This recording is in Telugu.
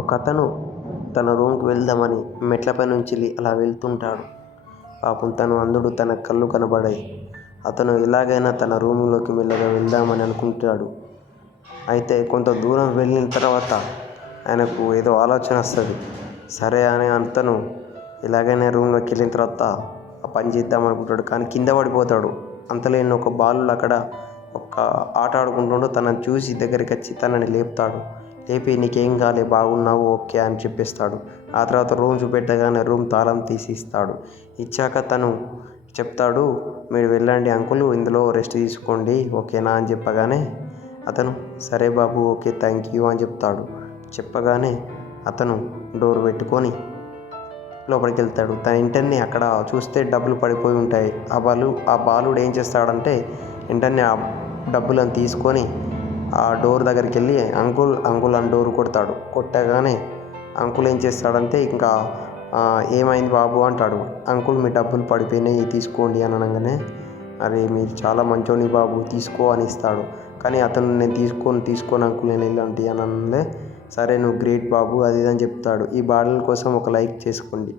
ఒకతను తన రూమ్కి వెళ్దామని మెట్లపై నుంచి అలా వెళ్తుంటాడు. పాపం తను అంధుడు, తన కళ్ళు కనబడాయి. అతను ఎలాగైనా తన రూమ్లోకి మెల్లగా వెళ్దామని అనుకుంటాడు. అయితే కొంత దూరం వెళ్ళిన తర్వాత ఆయనకు ఏదో ఆలోచన వస్తుంది. సరే అని అతను ఎలాగైనా రూమ్లోకి వెళ్ళిన తర్వాత ఆ పని చేద్దాం అనుకుంటాడు. కానీ కింద పడిపోతాడు. అంతలేని ఒక బాలుడు అక్కడ ఒక ఆట ఆడుకుంటుండో తనని చూసి దగ్గరికి వచ్చి తనని లేపుతాడు. లేపి నీకేం కాలే, బాగున్నావు, ఓకే అని చెప్పేస్తాడు. ఆ తర్వాత రూమ్ చూపెట్టగానే రూమ్ తాళం తీసి ఇస్తాడు. ఇచ్చాక తను చెప్తాడు, మీరు వెళ్ళండి అంకుల్, ఇందులో రెస్ట్ తీసుకోండి, ఓకేనా అని చెప్పగానే అతను సరే బాబు, ఓకే, థ్యాంక్ యూ అని చెప్తాడు. చెప్పగానే అతను డోర్ పెట్టుకొని లోపలికి వెళ్తాడు. తన ఇంటర్ని అక్కడ చూస్తే డబ్బులు పడిపోయి ఉంటాయి. ఆ బాలుడు ఏం చేస్తాడంటే వెంటనే ఆ డబ్బులను తీసుకొని ఆ డోర్ దగ్గరికి వెళ్ళి అంకుల్ అంకుల్ అని డోర్ కొడతాడు. కొట్టగానే అంకుల్ ఏం చేస్తాడంటే ఇంకా ఏమైంది బాబు అంటాడు. అంకుల్ మీ డబ్బులు పడిపోయినాయి, తీసుకోండి అని అనగానే అరే మీరు చాలా మంచోని బాబు, తీసుకో అని ఇస్తాడు. కానీ అతను నేను తీసుకోను అంకుల్, నేను ఇలాంటి అని అనలే. సరే నువ్వు గ్రేట్ బాబు అది ఇది అని చెప్తాడు. ఈ బాటల కోసం ఒక లైక్ చేసుకోండి.